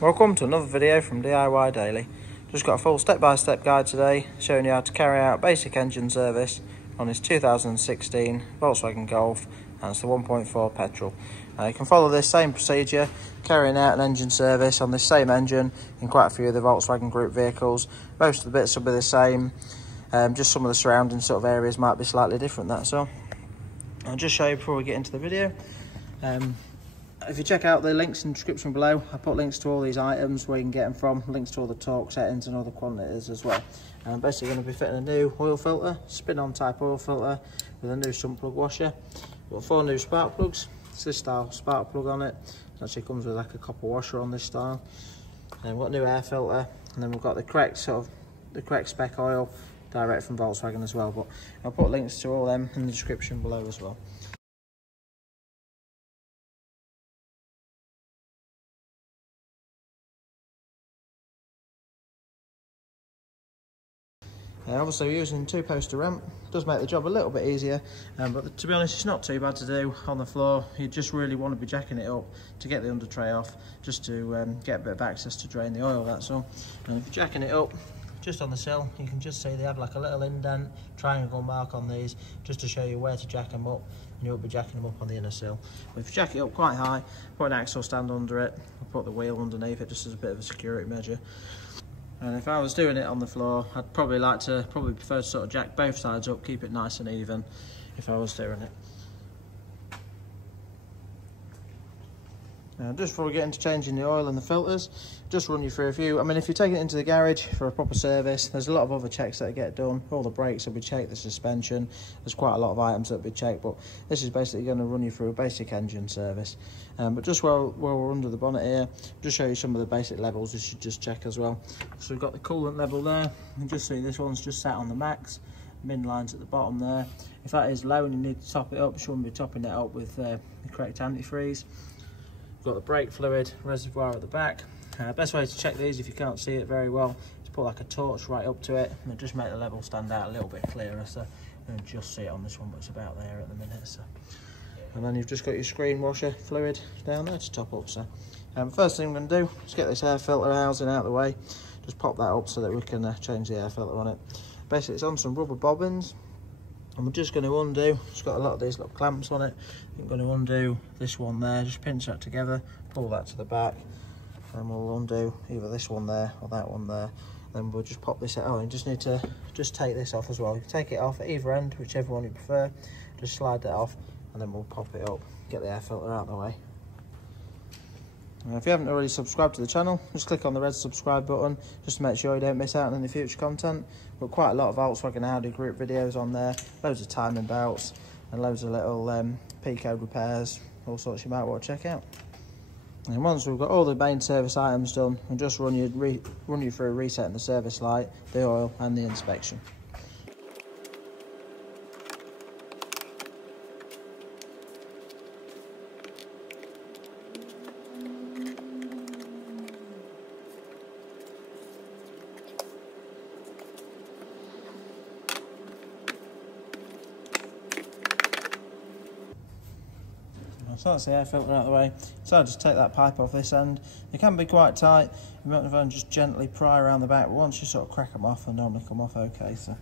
Welcome to another video from DIY Daily. Just got a full step-by-step guide today showing you how to carry out basic engine service on this 2016 Volkswagen Golf, and it's the 1.4 petrol. You can follow this same procedure carrying out an engine service on this same engine in quite a few of the Volkswagen Group vehicles. Most of the bits will be the same, just some of the surrounding sort of areas might be slightly different, that's all. I'll just show you before we get into the video. If you check out the links in the description below, I put links to all these items where you can get them from, links to all the torque settings and all the quantities as well. I'm basically going to be fitting a new oil filter, spin-on type oil filter with a new sump plug washer. We've got 4 new spark plugs. It's this style spark plug on it. It actually comes with like a copper washer on this style. And we've got a new air filter, and then we've got the correct spec oil direct from Volkswagen as well. But I'll put links to all them in the description below as well. Obviously we're using 2-poster ramp. Does make the job a little bit easier, but to be honest it's not too bad to do on the floor. You just really want to be jacking it up to get the under tray off, just to get a bit of access to drain the oil, that's all. And if you're jacking it up just on the sill, you can just see they have like a little indent triangle mark on these just to show you where to jack them up, and you won't be jacking them up on the inner sill. But if you jack it up quite high, put an axle stand under it, I'll put the wheel underneath it just as a bit of a security measure. And if I was doing it on the floor, I'd probably prefer to sort of jack both sides up, keep it nice and even if I was doing it. Now, just before we get into changing the oil and the filters, just run you through a few. I mean, if you're taking it into the garage for a proper service, there's a lot of other checks that get done. All the brakes will be checked, the suspension, there's quite a lot of items that will be checked, but this is basically going to run you through a basic engine service. But just while we're under the bonnet here, just show you some of the basic levels you should just check as well. So we've got the coolant level there. You can just see this one's just sat on the max. Min line's at the bottom there. If that is low and you need to top it up, you shouldn't be topping it up with the correct antifreeze. Got the brake fluid reservoir at the back. Best way to check these if you can't see it very well is put like a torch right up to it, and it'll just make the level stand out a little bit clearer. So you can just see it on this one, but it's about there at the minute. So, and then you've just got your screen washer fluid down there to top up. So first thing I'm going to do is get this air filter housing out of the way. Just pop that up so that we can change the air filter on it. Basically it's on some rubber bobbins, and we're just going to undo, it's got a lot of these little clamps on it. I'm going to undo this one there, just pinch that together, pull that to the back, and we'll undo either this one there or that one there. Then we'll just pop this out. Oh, you just need to take this off as well. You can take it off at either end, whichever one you prefer. Just slide that off, and then we'll pop it up, get the air filter out of the way. Now, if you haven't already subscribed to the channel, just click on the red subscribe button just to make sure you don't miss out on any future content. We've got quite a lot of Volkswagen Audi group videos on there, loads of timing belts and loads of little P-code repairs, all sorts you might want to check out. And once we've got all the main service items done, we'll just run you through resetting the service light, the oil and the inspection. So that's the air filter out of the way. So I'll just take that pipe off this end. It can be quite tight. You might have to just gently pry around the back, but once you sort of crack them off, they normally come off okay. So,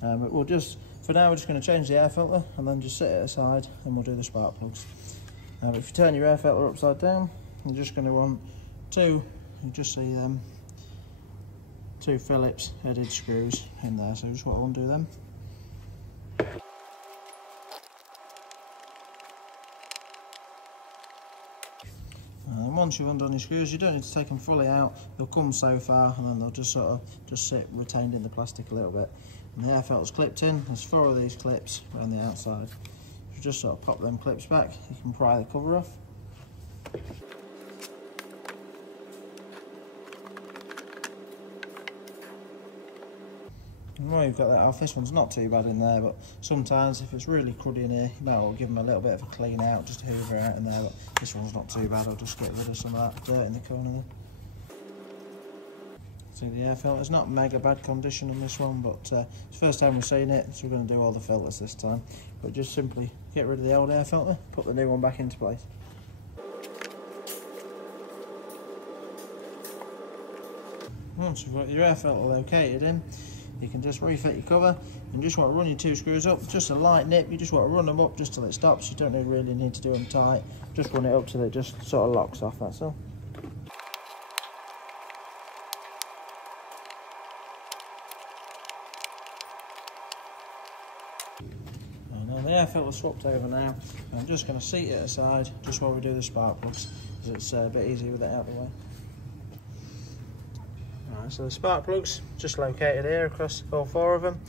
but we'll just, for now, we're just going to change the air filter and then just set it aside, and we'll do the spark plugs. But if you turn your air filter upside down, you're just going to want you just see them, 2 Phillips headed screws in there. So just want to undo them. And once you've undone your screws, you don't need to take them fully out. They'll come so far, and then they'll just sort of sit retained in the plastic a little bit. And the air filter's clipped in. There's 4 of these clips around the outside. You just sort of pop them clips back. You can pry the cover off. And while you've got that off, this one's not too bad in there, but sometimes if it's really cruddy in here, you might well give them a little bit of a clean out, just to hoover out in there, but this one's not too bad. I'll just get rid of some of that dirt in the corner there. See, the air filter's not mega bad condition on this one, but it's the first time we've seen it, so we're going to do all the filters this time. But just simply get rid of the old air filter, put the new one back into place. Once you've got your air filter located in, you can just refit your cover and just want to run your 2 screws up, just a light nip. You just want to run them up just till it stops. You don't really need to do them tight, just run it up till it just sort of locks off, that's all. The air filter swapped over now. I'm just going to seat it aside just while we do the spark plugs, because it's a bit easier with it out of the way. Alright, so the spark plugs just located here across all 4 of them.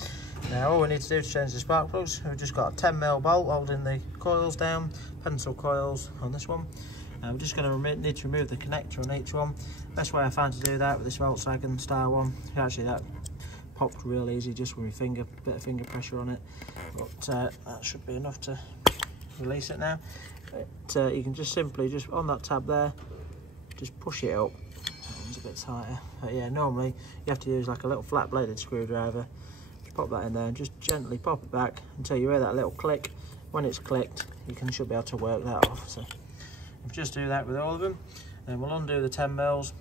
Now all we need to do to change the spark plugs, we've just got a 10mm bolt holding the coils down, pencil coils on this one. And we're just going to need to remove the connector on each one. Best way I find to do that with this Volkswagen style one, actually that popped real easy just with my finger, bit of finger pressure on it, but that should be enough to release it now. But, you can just simply, just on that tab there, just push it up. That one's a bit tighter, but yeah, normally you have to use like a little flat bladed screwdriver. Just pop that in there and just gently pop it back until you hear that little click. When it's clicked, should be able to work that off. So if just do that with all of them, then we'll undo the 10mm.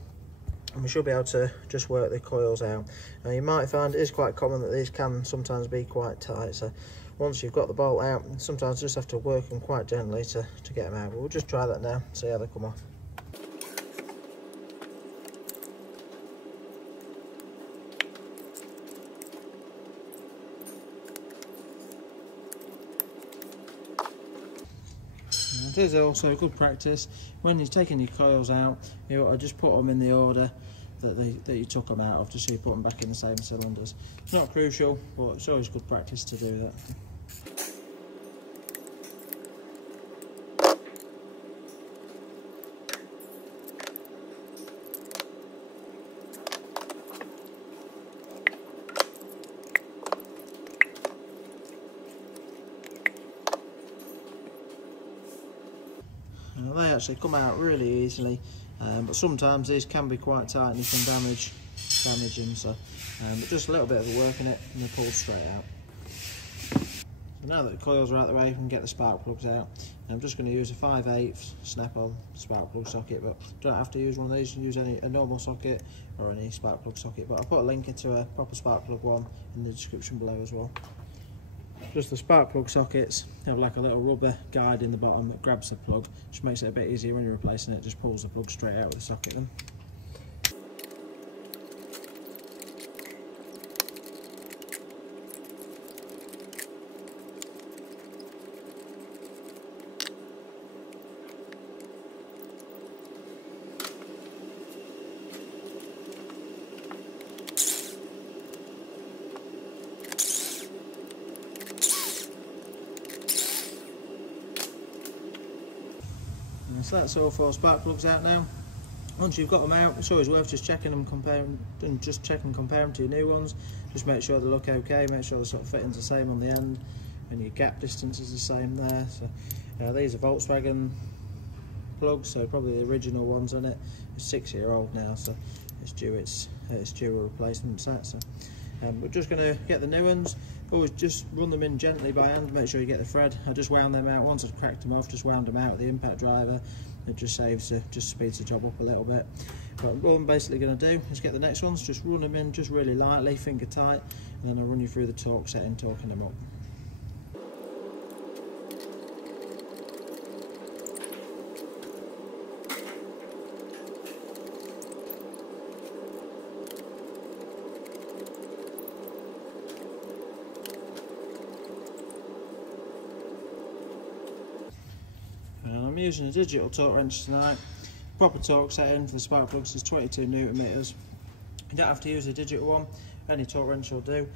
And we should be able to just work the coils out. Now you might find it is quite common that these can sometimes be quite tight, so once you've got the bolt out, sometimes you just have to work them quite gently to get them out. But we'll just try that now, see how they come off. It is also good practice when you're taking your coils out, you ought to just put them in the order that you took them out of, just so you put them back in the same cylinders. It's not crucial, but it's always good practice to do that. Now they actually come out really easily, but sometimes these can be quite tight and you can damage them, so but just a little bit of a work in it and they pull straight out. So now that the coils are out of the way, we can get the spark plugs out. I'm just going to use a 5/8 snap-on spark plug socket, but don't have to use one of these. You can use a normal socket or any spark plug socket, but I'll put a link into a proper spark plug one in the description below as well. Just the spark plug sockets have like a little rubber guide in the bottom that grabs the plug, which makes it a bit easier when you're replacing it. Just pulls the plug straight out of the socket then. So that's all 4 spark plugs out now. Once you've got them out, it's always worth just checking them, comparing them to your new ones. Just make sure they look okay, make sure the sort of fitting's the same on the end, and your gap distance is the same there. So these are Volkswagen plugs, so probably the original ones on it. It's 6-year-old now, so it's due a replacement set. So we're just going to get the new ones. Always just run them in gently by hand, make sure you get the thread. I just wound them out. Once I'd cracked them off, just wound them out with the impact driver. It just speeds the job up a little bit. But all I'm basically going to do is get the next ones, just run them in just really lightly, finger tight, and then I'll run you through the torque setting, torquing them up. I'm using a digital torque wrench tonight. Proper torque setting for the spark plugs is 22 Newton meters. You don't have to use a digital one, any torque wrench will do.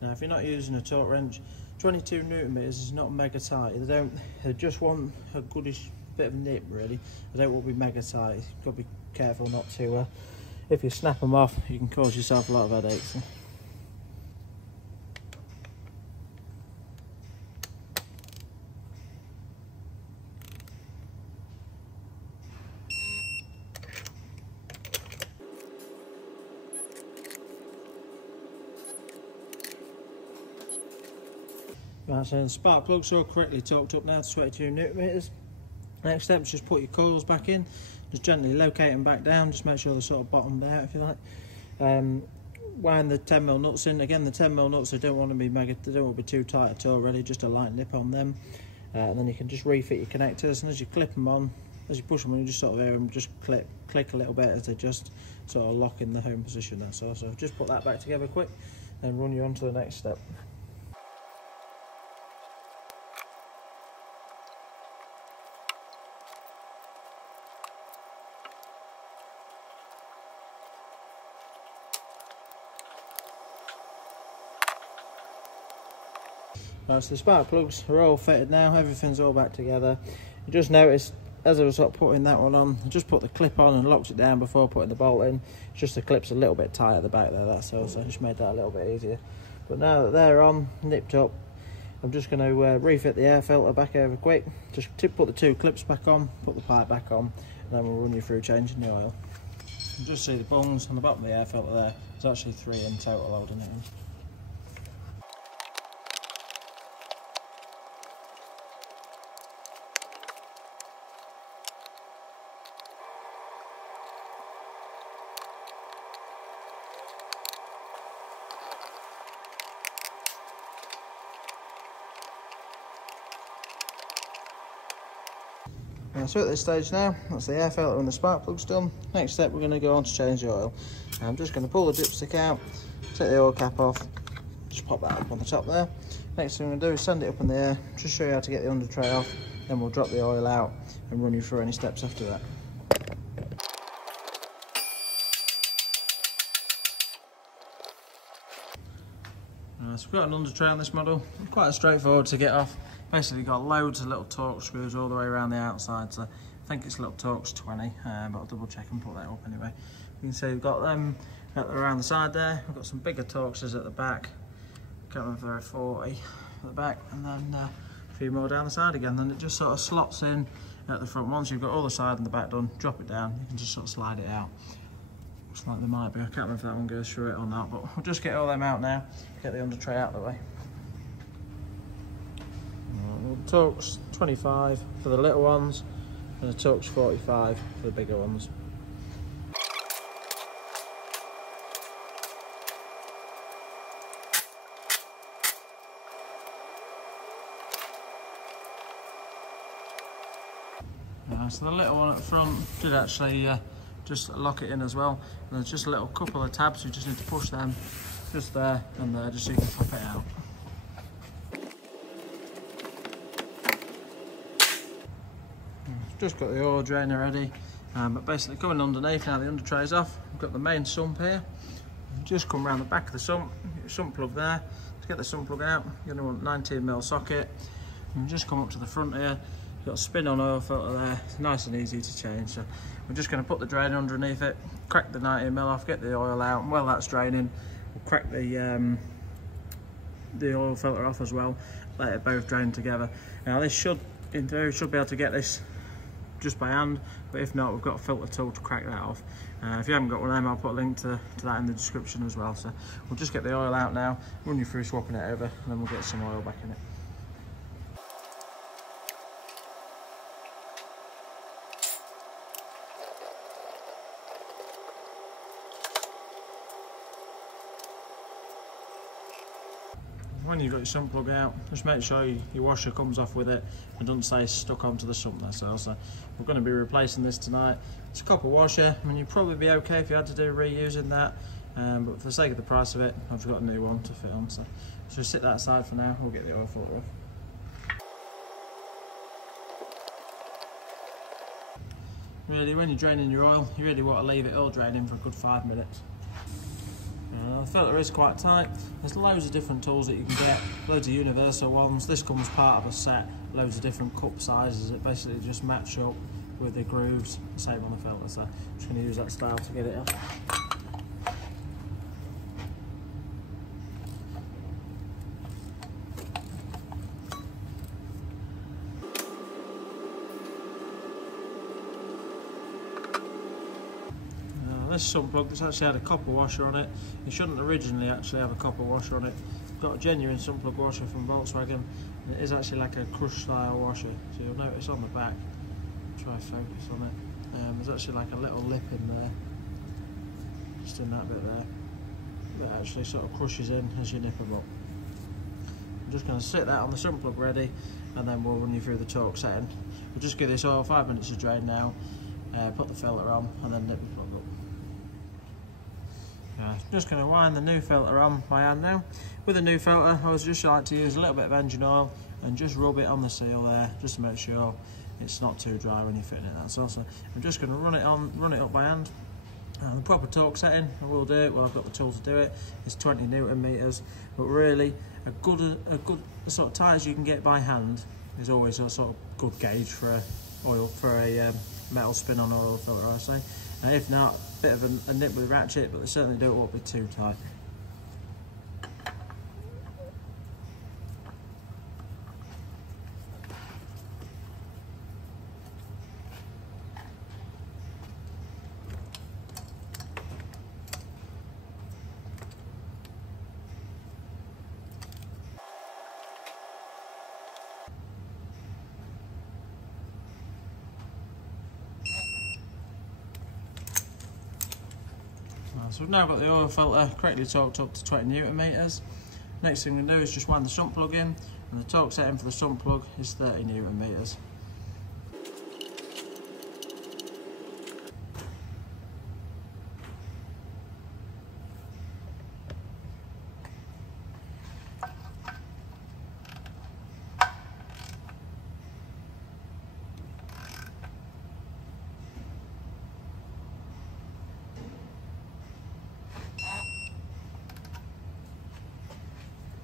Now if you're not using a torque wrench, 22 Newton meters is not mega tight. They just want a goodish bit of nip really. They don't want to be mega tight. You've got to be careful not to, if you snap them off, you can cause yourself a lot of headaches. Right, so the spark plugs are correctly torqued up now to 22 Newton meters. Next step is just put your coils back in, just gently locate them back down, just make sure they're sort of bottomed out if you like. Wind the 10mm nuts in. Again, the 10mm nuts, they don't want to be too tight at all, really, just a light nip on them. And then you can just refit your connectors, and as you clip them on, as you push them on, you just sort of hear them just click a little bit as they just sort of lock in the home position. That's all. So just put that back together quick and run you on to the next step. Right, so the spark plugs are all fitted now, everything's all back together. You just noticed as I was sort of putting that one on, I just put the clip on and locked it down before putting the bolt in. It's just the clip's a little bit tight at the back there, that's all, so I just made that a little bit easier. But now that they're on, nipped up, I'm just going to refit the air filter back over quick. Just put the 2 clips back on, put the pipe back on, and then we'll run you through changing the oil. You just see the bungs on the bottom of the air filter there. There's actually 3 in total holding it in. So at this stage now, that's the air filter and the spark plugs done. Next step, we're going to go on to change the oil. I'm just going to pull the dipstick out, take the oil cap off, just pop that up on the top there. Next thing I'm going to do is send it up in the air, just show you how to get the under tray off, then we'll drop the oil out and run you through any steps after that. So we've got an under tray on this model, quite straightforward to get off. Basically got loads of little Torx screws all the way around the outside, so I think it's little Torx 20, but I'll double check and put that up anyway. You can see we've got them around the side there, we've got some bigger Torxes at the back, can't remember if they're 40 at the back, and then a few more down the side again. Then it just sort of slots in at the front. Once you've got all the side and the back done, drop it down, you can just sort of slide it out. Looks like there might be, I can't remember if that one goes through it or not, but we'll just get all them out now, get the under tray out of the way. Torx 25 for the little ones and a Torx 45 for the bigger ones. So the little one at the front did actually just lock it in as well. And there's just a little couple of tabs, you just need to push them just there and there just so you can pop it out. Just got the oil drainer ready, but basically coming underneath now, the under tray's off. We've got the main sump here. Just come around the back of the sump, get your sump plug there. To get the sump plug out, you're going to want a 19mm socket. And just come up to the front here. You've got a spin-on oil filter there. It's nice and easy to change. So we're just going to put the drainer underneath it, crack the 19mm off, get the oil out, and while that's draining, we'll crack the oil filter off as well. Let it both drain together. Now this should, in theory, should be able to get this just by hand, but if not, we've got a filter tool to crack that off. If you haven't got one of them, I'll put a link to that in the description as well. So we'll just get the oil out now, run you through swapping it over, and then we'll get some oil back in it. When you've got your sump plug out, just make sure your washer comes off with it and doesn't stay stuck onto the sump there. So we're going to be replacing this tonight. It's a copper washer. I mean, you'd probably be okay if you had to do reusing that, but for the sake of the price of it, I've got a new one to fit on. So just sit that aside for now. We'll get the oil filter off. Really, when you're draining your oil, you really want to leave it all draining for a good 5 minutes. The filter is quite tight. There's loads of different tools that you can get, loads of universal ones. This comes part of a set, loads of different cup sizes that basically just match up with the grooves, same on the filter. So I'm just going to use that style to get it off. This sump plug that's actually had a copper washer on it. It shouldn't originally actually have a copper washer on it. It's got a genuine sump plug washer from Volkswagen, and it is actually like a crush style washer. So you'll notice on the back, try focus on it, there's actually like a little lip in there. just in that bit there. That actually sort of crushes in as you nip them up. I'm just going to sit that on the sump plug ready, and then we'll run you through the torque setting. We'll just give this oil 5 minutes to drain now, put the filter on, and then nip the plug up. Just going to wind the new filter on by hand now. With the new filter, I would just like to use a little bit of engine oil and just rub it on the seal there, just to make sure it's not too dry when you're fitting it. That's also. I'm just going to run it up by hand. The proper torque setting, I will do it. Well, I've got the tool to do it. It's 20 Newton meters, but really a good sort of tight as you can get by hand is always a sort of good gauge for a metal spin-on oil filter, I say. And if not, a bit of a nip with a ratchet, but they certainly don't want to be too tight. So we've now got the oil filter correctly torqued up to 20 Newton meters. Next thing we do is just wind the sump plug in, and the torque setting for the sump plug is 30 Newton meters.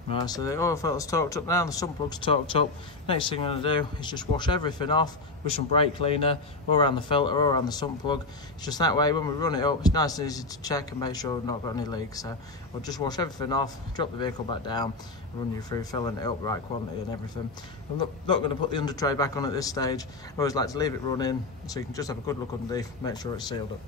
Right, so the oil filter's torqued up now, the sump plug's torqued up. Next thing I'm going to do is just wash everything off with some brake cleaner, all around the filter, all around the sump plug. It's just that way when we run it up, it's nice and easy to check and make sure we've not got any leaks. So we'll just wash everything off, drop the vehicle back down, and run you through filling it up, right quantity and everything. I'm not going to put the under tray back on at this stage. I always like to leave it running so you can just have a good look underneath, make sure it's sealed up.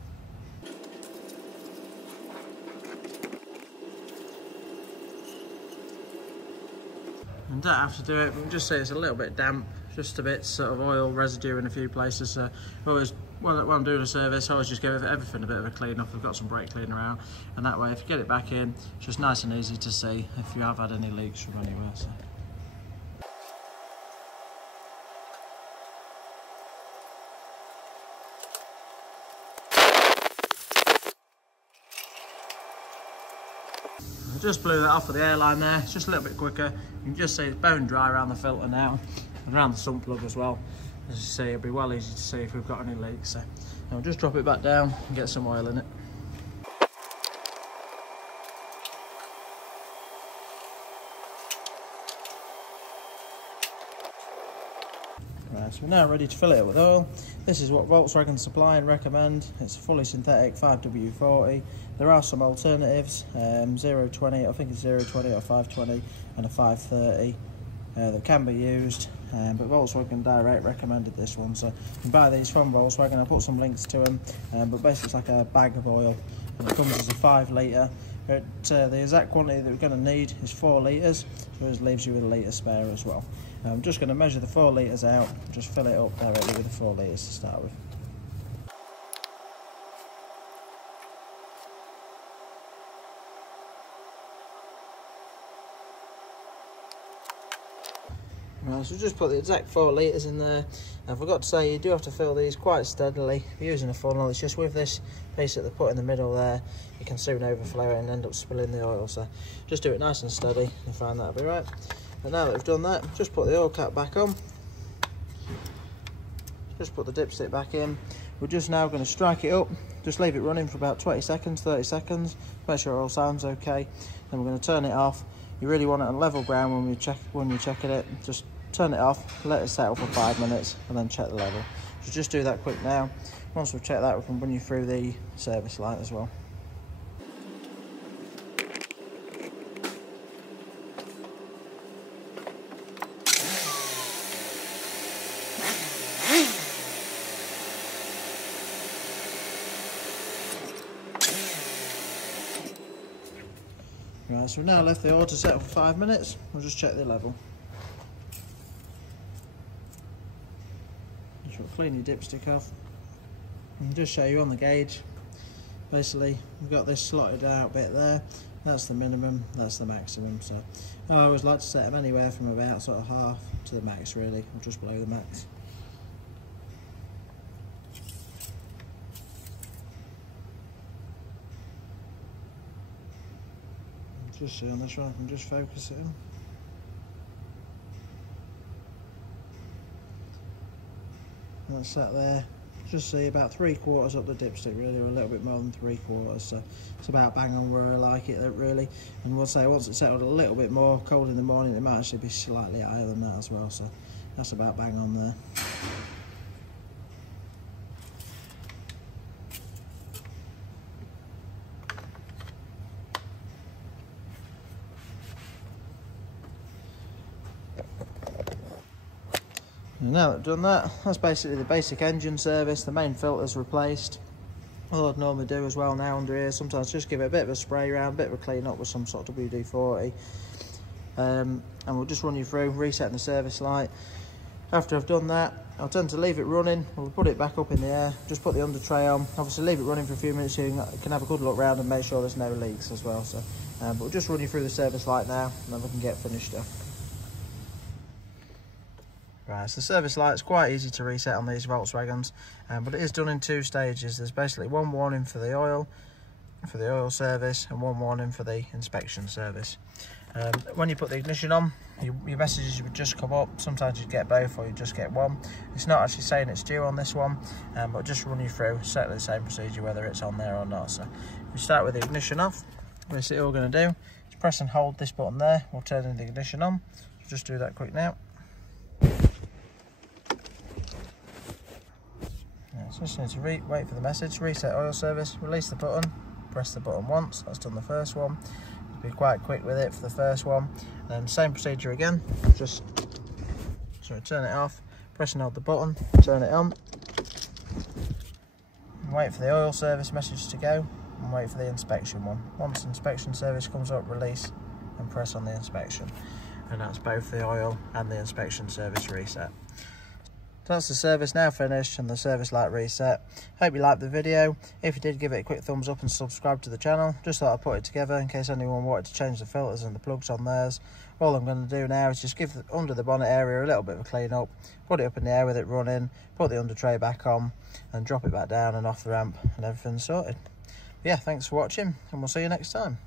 And don't have to do it, we can just say it's a little bit damp, just a bit sort of oil residue in a few places. So always, when I'm doing a service, I always just give everything a bit of a clean off. I've got some brake cleaner out, and that way if you get it back in, it's just nice and easy to see if you have had any leaks from anywhere. So. I just blew that off with the airline there, it's just a little bit quicker. You can just see it's bone dry around the filter now, and around the sump plug as well. As you see, it'll be well easy to see if we've got any leaks. So I'll just drop it back down and get some oil in it. Right, so we're now ready to fill it up with oil. This is what Volkswagen supply and recommend. It's a fully synthetic 5W40. There are some alternatives, 020, I think it's 020 or 520 and a 530 that can be used, but Volkswagen Direct recommended this one. So you can buy these from Volkswagen. I put some links to them, but basically it's like a bag of oil, and it comes as a 5 litre. But the exact quantity that we're going to need is 4 litres, so it leaves you with a litre spare as well. I'm just going to measure the 4 litres out, just fill it up directly with the 4 litres to start with. Right, so just put the exact 4 litres in there. I forgot to say, you do have to fill these quite steadily. If you're using a funnel, it's just with this piece that they put in the middle there, you can soon overflow it and end up spilling the oil. So just do it nice and steady, and find that'll be right. And now that we've done that, just put the oil cap back on. Just put the dipstick back in. We're just now going to strike it up. Just leave it running for about 20 seconds, 30 seconds. Make sure it all sounds okay. Then we're going to turn it off. You really want it on level ground when you're checking it. Just turn it off, let it settle for 5 minutes, and then check the level. So just do that quick now. Once we've checked that, we can run you through the service light as well. Right, so we've now left the oil to settle for 5 minutes. We'll just check the level. Just clean your dipstick off and just show you on the gauge. basically we've got this slotted out bit there. That's the minimum, that's the maximum. So I always like to set them anywhere from about sort of half to the max really, or just below the max. Just see on this one, I can just focus it in. That's set there. Just see about 3/4 up the dipstick really, or a little bit more than 3/4, so it's about bang on where I like it really. And we'll say once it's settled a little bit more cold in the morning, it might actually be slightly higher than that as well, so that's about bang on there. And now that I've done that, that's basically the basic engine service. The main filter's replaced. All I'd normally do as well now under here, sometimes just give it a bit of a spray around, a bit of a clean up with some sort of WD-40. And we'll just run you through resetting the service light. After I've done that, I'll tend to leave it running. We'll put it back up in the air, just put the under tray on. Obviously leave it running for a few minutes so you can have a good look around and make sure there's no leaks as well. So, but we'll just run you through the service light now, and then we can get finished up. Right, so the service light's quite easy to reset on these Volkswagens, but it is done in 2 stages. There's basically one warning for the oil service, and one warning for the inspection service. When you put the ignition on, your messages would just come up. Sometimes you get both, or you just get one. It's not actually saying it's due on this one, but just run you through exactly the same procedure whether it's on there or not. So if we start with the ignition off, basically all we're going to do is press and hold this button there. We'll turn the ignition on. So just do that quick now. So just need to wait for the message, reset oil service, release the button, press the button once. That's done the first one. Be quite quick with it for the first one. Then same procedure again, just turn it off, press and hold the button, turn it on, and wait for the oil service message to go, and wait for the inspection one. Once the inspection service comes up, release and press on the inspection, and that's both the oil and the inspection service reset. So that's the service now finished and the service light reset. Hope you liked the video. If you did, give it a quick thumbs up and subscribe to the channel. Just thought I'd put it together in case anyone wanted to change the filters and the plugs on theirs. All I'm going to do now is just give under the bonnet area a little bit of a clean up, put it up in the air with it running, put the under tray back on and drop it back down and off the ramp, and everything's sorted. But yeah, thanks for watching and we'll see you next time.